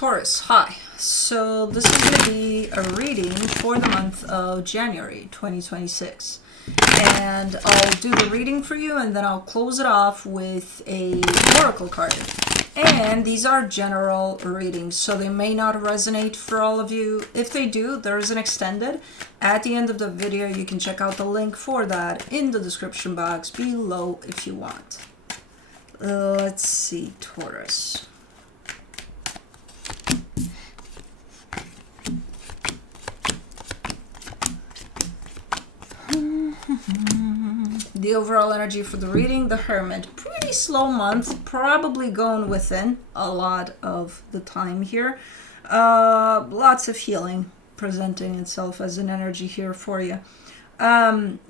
Taurus, hi. So this is going to be a reading for the month of January 2026. And I'll do the reading for you and then I'll close it off with a oracle card. And these are general readings, so they may not resonate for all of you. If they do, there is an extended. At the end of the video, you can check out the link for that in the description box below if you want. Let's see, Taurus. The overall energy for the reading, the Hermit. Pretty slow month, probably going within a lot of the time here. Lots of healing presenting itself as an energy here for you.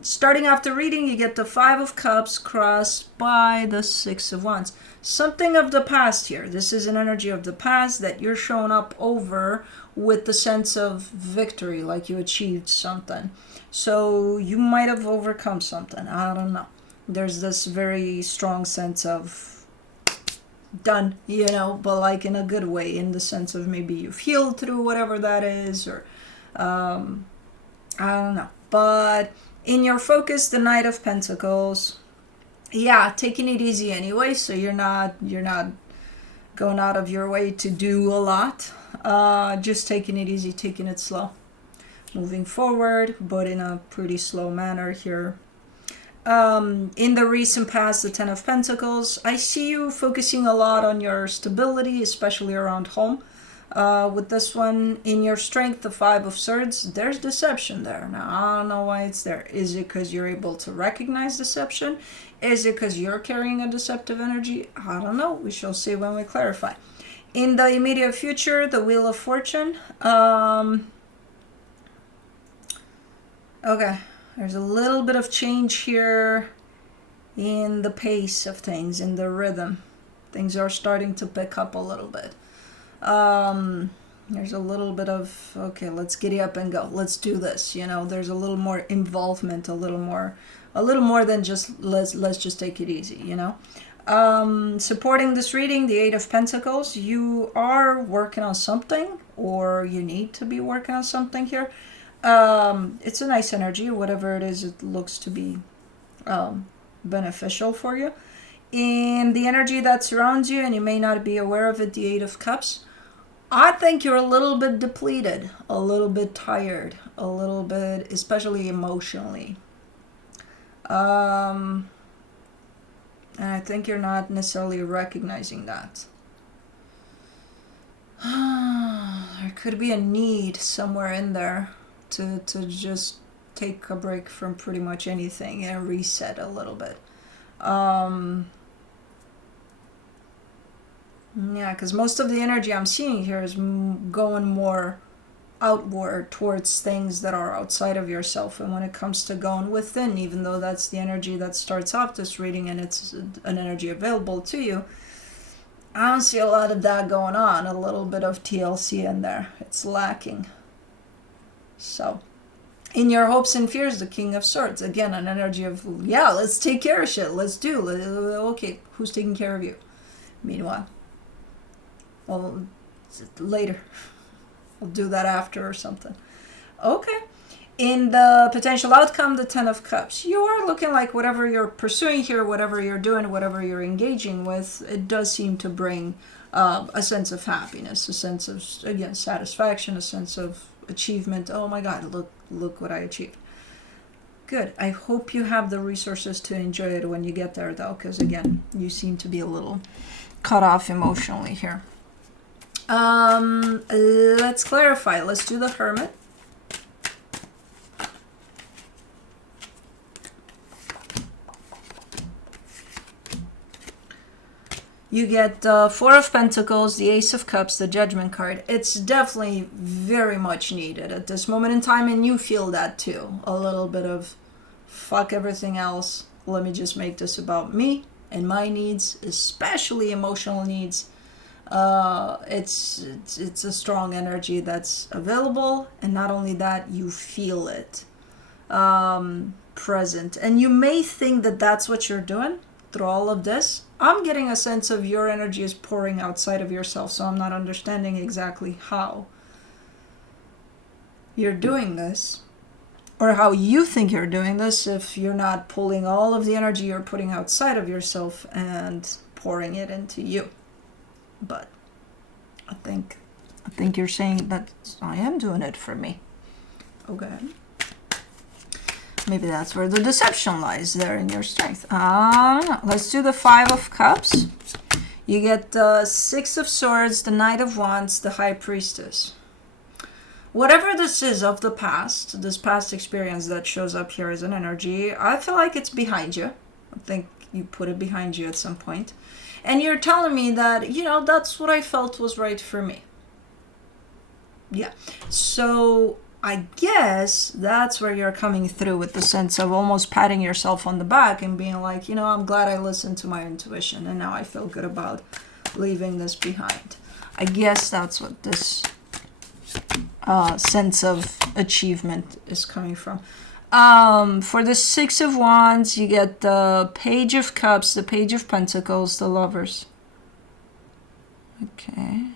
Starting off the reading, you get the Five of Cups crossed by the Six of Wands. Something of the past here. This is an energy of the past that you're showing up over with the sense of victory, like you achieved something. So you might have overcome something. I don't know. There's this very strong sense of done, you know, but like in a good way, in the sense of maybe you've healed through whatever that is, or I don't know. But in your focus, the Knight of Pentacles, yeah, taking it easy anyway, so you're not going out of your way to do a lot. Just taking it easy, taking it slow. Moving forward, but in a pretty slow manner here. In the recent past, the Ten of Pentacles, I see you focusing a lot on your stability, especially around home. With this one, in your strength, the Five of Swords, there's deception there. Now, I don't know why it's there. Is it because you're able to recognize deception? Is it because you're carrying a deceptive energy? I don't know. We shall see when we clarify. In the immediate future, the Wheel of Fortune. Okay, there's a little bit of change here in the pace of things, in the rhythm. Things are starting to pick up a little bit. There's a little bit of, okay, let's giddy up and go. Let's do this. You know, there's a little more involvement, a little more than just let's just take it easy, you know. Supporting this reading, the Eight of Pentacles, you are working on something, or you need to be working on something here. It's a nice energy, whatever it is, it looks to be beneficial for you. In the energy that surrounds you, and you may not be aware of it, the Eight of Cups, I think you're a little bit depleted, a little bit tired, a little bit, especially emotionally. And I think you're not necessarily recognizing that. There could be a need somewhere in there to just take a break from pretty much anything and reset a little bit. Yeah, because most of the energy I'm seeing here is going more outward towards things that are outside of yourself. And when it comes to going within, even though that's the energy that starts off this reading and it's an energy available to you, I don't see a lot of that going on. A little bit of TLC in there. It's lacking. So, in your hopes and fears, the King of Swords. Again, an energy of, yeah, let's take care of shit. Let's do. Okay, who's taking care of you? Meanwhile, well, later. We'll do that after or something. Okay. In the potential outcome, the Ten of Cups. You are looking like whatever you're pursuing here, whatever you're doing, whatever you're engaging with, it does seem to bring a sense of happiness, a sense of, again, satisfaction, a sense of achievement. Oh my God, look what I achieved. Good. I hope you have the resources to enjoy it when you get there, though, because again, you seem to be a little cut off emotionally here. Let's clarify. Let's do the Hermit. You get the Four of Pentacles, the Ace of Cups, the Judgment card. It's definitely very much needed at this moment in time, and you feel that too. A little bit of fuck everything else. Let me just make this about me and my needs, especially emotional needs. It's a strong energy that's available, and not only that, you feel it present. And you may think that that's what you're doing. through all of this, I'm getting a sense of your energy is pouring outside of yourself, so I'm not understanding exactly how you're doing this, or how you think you're doing this, if you're not pulling all of the energy you're putting outside of yourself and pouring it into you. But I think you're saying that I am doing it for me. Okay. Maybe that's where the deception lies, there in your strength. Let's do the 5 of Cups. You get the 6 of Swords, the Knight of Wands, the High Priestess. Whatever this is of the past, this past experience that shows up here as an energy, I feel like it's behind you. I think you put it behind you at some point. And you're telling me that, you know, that's what I felt was right for me. Yeah. So I guess that's where you're coming through with the sense of almost patting yourself on the back and being like, you know, I'm glad I listened to my intuition and now I feel good about leaving this behind. I guess that's what this sense of achievement is coming from. For the 6 of Wands, you get the Page of Cups, the Page of Pentacles, the Lovers. Okay.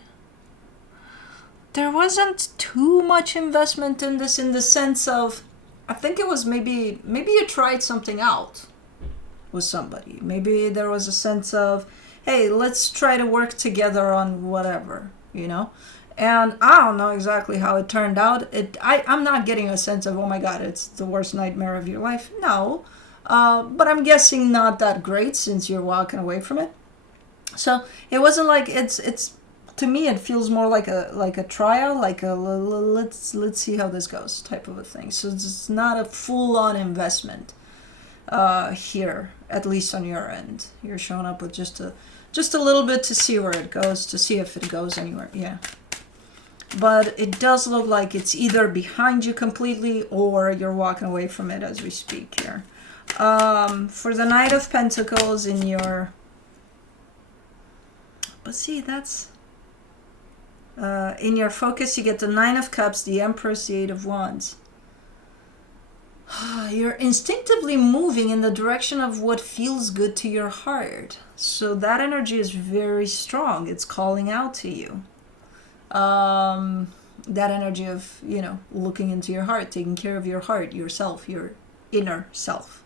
There wasn't too much investment in this, in the sense of, I think it was maybe you tried something out with somebody. Maybe there was a sense of, hey, let's try to work together on whatever, you know? And I don't know exactly how it turned out. I'm not getting a sense of, oh my God, it's the worst nightmare of your life. No. But I'm guessing not that great since you're walking away from it. So it wasn't like it's to me, it feels more like a trial, like a let's see how this goes type of a thing. So it's not a full-on investment here, at least on your end. You're showing up with just a little bit to see where it goes, to see if it goes anywhere. Yeah. But it does look like it's either behind you completely or you're walking away from it as we speak here. For the Knight of Pentacles in your... But see, that's... in your focus, you get the 9 of Cups, the Empress, the 8 of Wands. You're instinctively moving in the direction of what feels good to your heart. So that energy is very strong. It's calling out to you. That energy of, you know, looking into your heart, taking care of your heart, yourself, your inner self.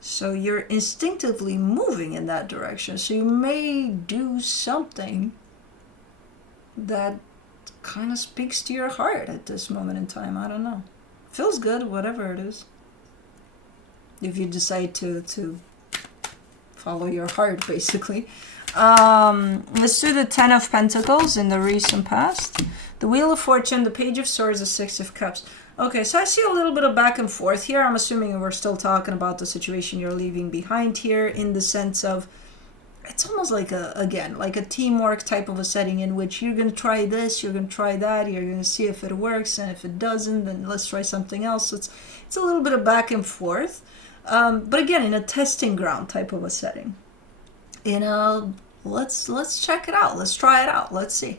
So you're instinctively moving in that direction. So you may do something that kind of speaks to your heart at this moment in time. I don't know. Feels good, whatever it is. If you decide to follow your heart, basically. Let's do the 10 of Pentacles in the recent past. The Wheel of Fortune, the Page of Swords, the 6 of Cups. Okay, so I see a little bit of back and forth here. I'm assuming we're still talking about the situation you're leaving behind here, in the sense of, it's almost like like a teamwork type of a setting in which you're going to try this, you're going to try that, you're going to see if it works, and if it doesn't, then let's try something else. So it's a little bit of back and forth. But again, in a testing ground type of a setting. You know, let's check it out. Let's try it out. Let's see.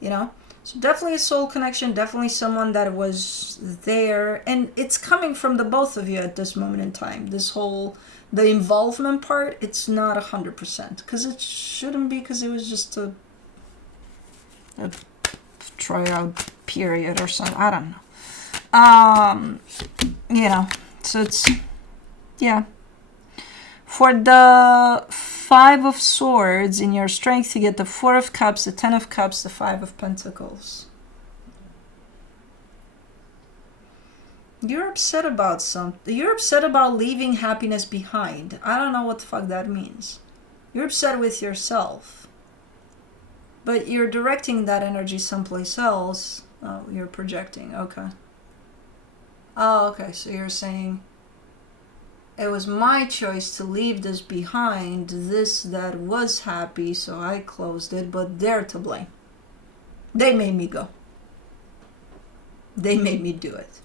You know? So definitely a soul connection, definitely someone that was there. And it's coming from the both of you at this moment in time. This whole, the involvement part, it's not 100%. Because it shouldn't be, because it was just a tryout period or something. I don't know. You know, so it's, yeah. For the 5 of Swords in your strength, you get the 4 of Cups, the 10 of Cups, the 5 of Pentacles. You're upset about something. You're upset about leaving happiness behind. I don't know what the fuck that means. You're upset with yourself. But you're directing that energy someplace else. Oh, you're projecting. Okay. Oh, okay. So you're saying, it was my choice to leave this behind, this that was happy, so I closed it, but they're to blame. They made me go. They made me do it.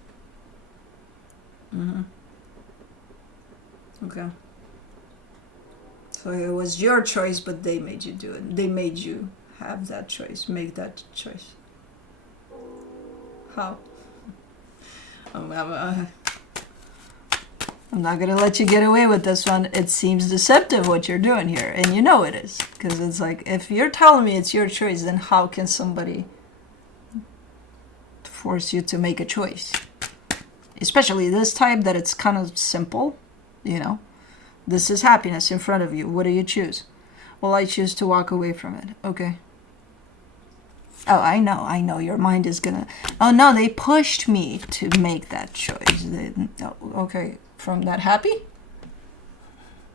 Okay. So it was your choice, but they made you do it. They made you have that choice, make that choice. How? I'm not going to let you get away with this one. It seems deceptive what you're doing here. And you know it is. Because it's like, if you're telling me it's your choice, then how can somebody force you to make a choice? Especially this type that it's kind of simple, you know. This is happiness in front of you. What do you choose? Well, I choose to walk away from it. Okay. Oh, I know. Your mind is gonna... Oh, no, they pushed me to make that choice. Oh, okay. From that happy?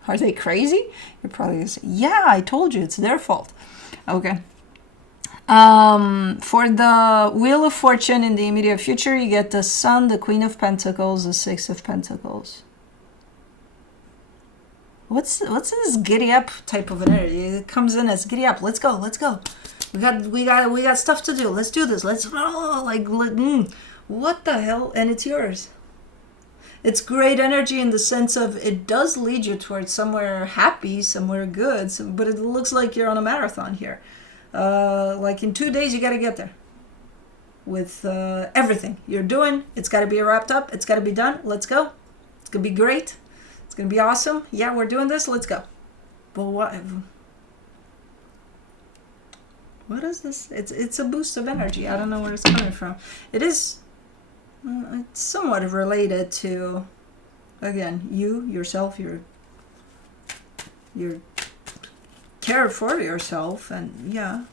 Are they crazy? You're probably gonna say, yeah, I told you, it's their fault. Okay. For the Wheel of Fortune in the immediate future, you get the Sun, the Queen of Pentacles, the Six of Pentacles. What's this giddy up type of energy? It comes in as giddy up. Let's go. We got stuff to do. Let's do this. What the hell? And it's yours. It's great energy in the sense of it does lead you towards somewhere happy, somewhere good. But it looks like you're on a marathon here. Like in 2 days, you got to get there. With everything you're doing, it's got to be wrapped up. It's got to be done. Let's go. It's gonna be great. It's gonna be awesome. Yeah, we're doing this. Let's go. But what is this? It's a boost of energy. I don't know where it's coming from. It is it's somewhat related to, again, yourself, your care for yourself, and yeah.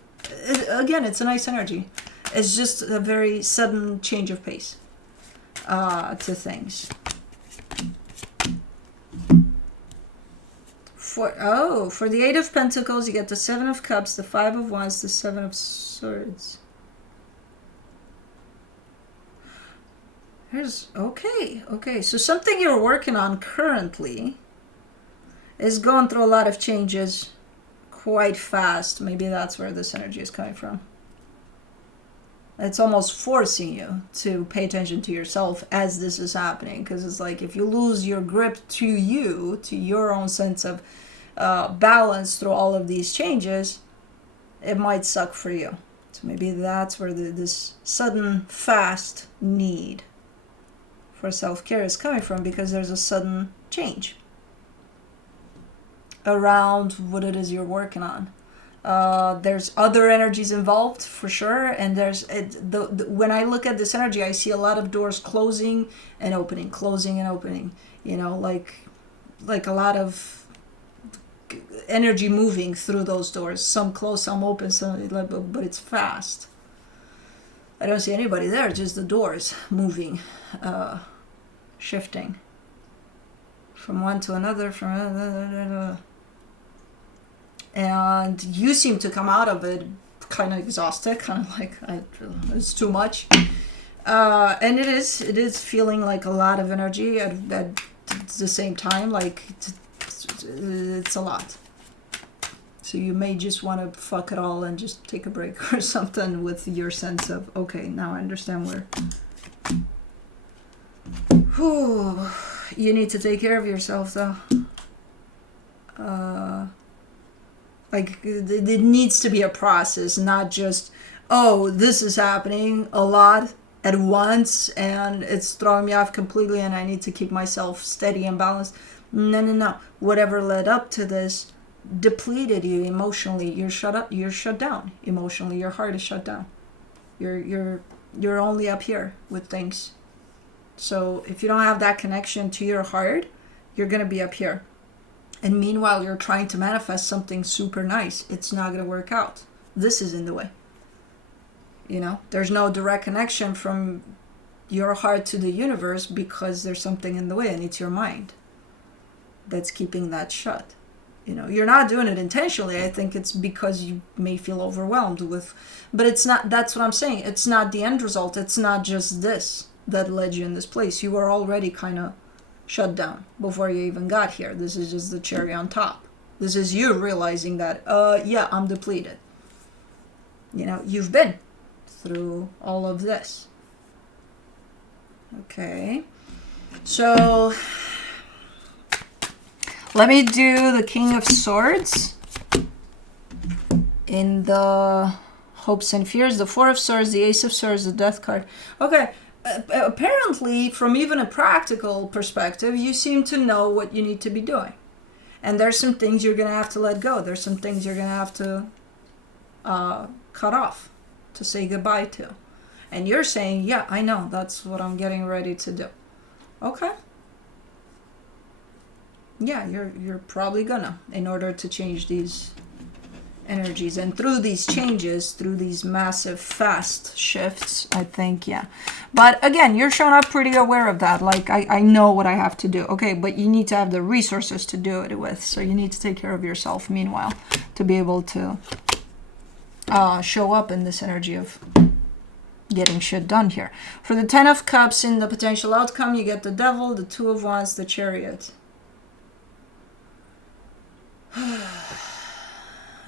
Again, it's a nice energy. It's just a very sudden change of pace to things. For the Eight of Pentacles, you get the Seven of Cups, the Five of Wands, the Seven of Swords. Okay. So something you're working on currently is going through a lot of changes quite fast. Maybe that's where this energy is coming from. It's almost forcing you to pay attention to yourself as this is happening. Because it's like if you lose your grip to your own sense of balance through all of these changes, it might suck for you. So maybe that's where this sudden, fast need for self-care is coming from, because there's a sudden change around what it is you're working on. There's other energies involved for sure, and when I look at this energy, I see a lot of doors closing and opening, you know, like a lot of energy moving through those doors, some close, some open, but it's fast. I don't see anybody there, just the doors moving, shifting from one to another, and you seem to come out of it kind of exhausted, kind of like it's too much, and it is feeling like a lot of energy at the same time, like it's a lot. So you may just want to fuck it all and just take a break or something with your sense of, okay, now I understand where. Whew. You need to take care of yourself, though. Like, it needs to be a process, not just, oh, this is happening a lot at once and it's throwing me off completely and I need to keep myself steady and balanced. No. Whatever led up to this depleted you emotionally. You're shut down emotionally. Your heart is shut down. You're only up here with things. So if you don't have that connection to your heart, you're going to be up here. And meanwhile, you're trying to manifest something super nice. It's not going to work out. This is in the way. You know, there's no direct connection from your heart to the universe because there's something in the way, and it's your mind that's keeping that shut. You know, you're not doing it intentionally. I think it's because you may feel overwhelmed with, but it's not, that's what I'm saying. It's not the end result. It's not just this that led you in this place. You were already kind of shut down before you even got here. This is just the cherry on top. This is you realizing that, yeah, I'm depleted. You know, you've been through all of this. Okay. So let me do the King of Swords in the hopes and fears, the Four of Swords, the Ace of Swords, the Death card. Okay. apparently, from even a practical perspective, you seem to know what you need to be doing. And there's some things you're going to have to let go. There's some things you're going to have to cut off, to say goodbye to. And you're saying, yeah, I know, that's what I'm getting ready to do. Okay. Yeah, you're probably gonna, in order to change these energies. And through these changes, through these massive fast shifts, I think, yeah. But again, you're showing up pretty aware of that. Like, I know what I have to do. Okay, but you need to have the resources to do it with. So you need to take care of yourself meanwhile, to be able to show up in this energy of getting shit done here. For the 10 of Cups in the potential outcome, you get the Devil, the 2 of Wands, the Chariot.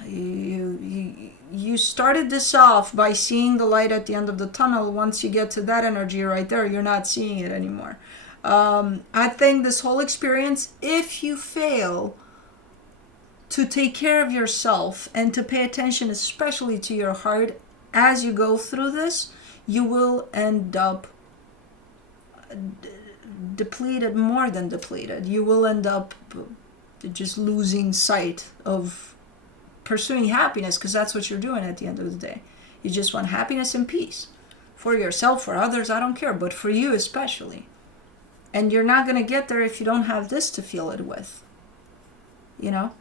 You started this off by seeing the light at the end of the tunnel. Once you get to that energy right there, you're not seeing it anymore. I think this whole experience, if you fail to take care of yourself and to pay attention especially to your heart as you go through this, you will end up depleted, more than depleted. You will end up just losing sight of pursuing happiness, because that's what you're doing at the end of the day. You just want happiness and peace for yourself, for others, I don't care, but for you especially. And you're not going to get there if you don't have this to feel it with, you know?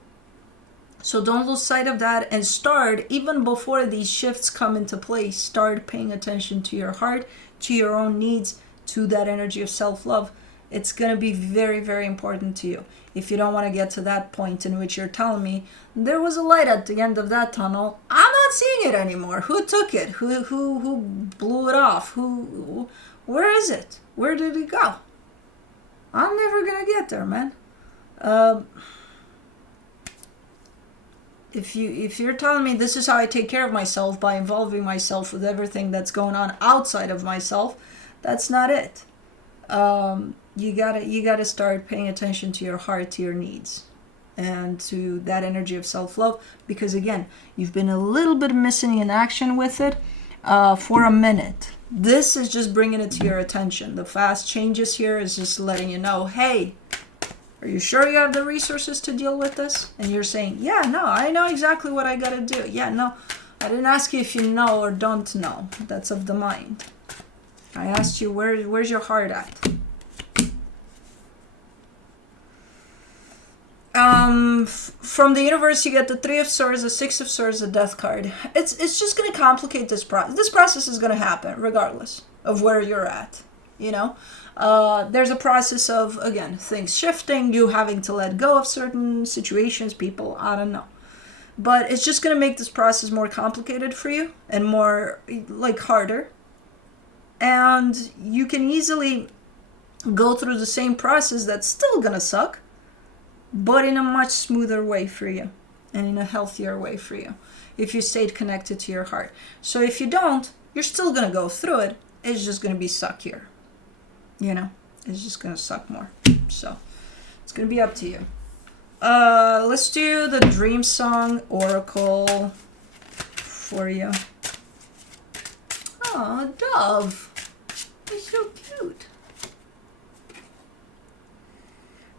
So don't lose sight of that, and start, even before these shifts come into place, start paying attention to your heart, to your own needs, to that energy of self-love. It's going to be very, very important to you. If you don't want to get to that point in which you're telling me, there was a light at the end of that tunnel, I'm not seeing it anymore. Who took it? Who blew it off? Where is it? Where did it go? I'm never going to get there, man. If you're telling me this is how I take care of myself, by involving myself with everything that's going on outside of myself, that's not it. You gotta start paying attention to your heart, to your needs, and to that energy of self-love, because again, you've been a little bit missing in action with it for a minute. This is just bringing it to your attention. The fast changes here is just letting you know, hey, are you sure you have the resources to deal with this? And you're saying, yeah, no, I know exactly what I gotta do. Yeah, no, I didn't ask you if you know or don't know. That's of the mind. I asked you, where's your heart at? From the universe, you get the 3 of Swords, the 6 of Swords, the Death card. It's just going to complicate this process. This process is going to happen regardless of where you're at, you know? There's a process of, again, things shifting, you having to let go of certain situations, people, I don't know. But it's just going to make this process more complicated for you and more, like, harder. And you can easily go through the same process that's still going to suck, but in a much smoother way for you and in a healthier way for you if you stayed connected to your heart. So if you don't, you're still going to go through it. It's just going to be suckier. You know, it's just going to suck more. So it's going to be up to you. Let's do the Dream Song Oracle for you. Oh, dove. You're so cute.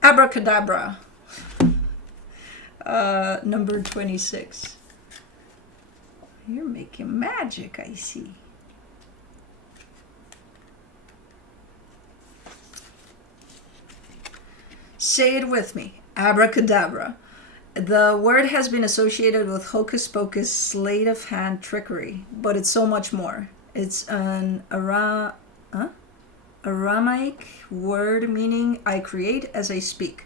Abracadabra. Number 26. You're making magic, I see. Say it with me. Abracadabra. The word has been associated with hocus pocus, sleight of hand trickery, but it's so much more. It's an Aramaic word meaning I create as I speak.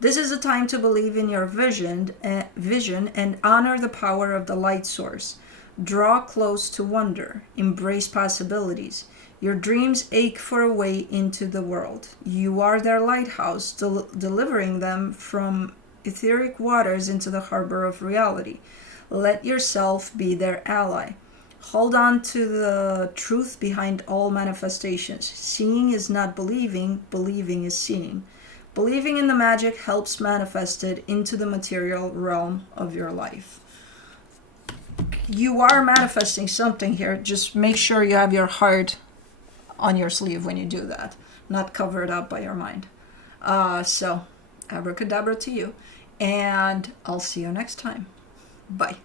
This is a time to believe in your vision and honor the power of the light source. Draw close to wonder. Embrace possibilities. Your dreams ache for a way into the world. You are their lighthouse, delivering them from etheric waters into the harbor of reality. Let yourself be their ally. Hold on to the truth behind all manifestations. Seeing is not believing, believing is seeing. Believing in the magic helps manifest it into the material realm of your life. You are manifesting something here. Just make sure you have your heart on your sleeve when you do that, not covered up by your mind. So, abracadabra to you, and I'll see you next time. Bye.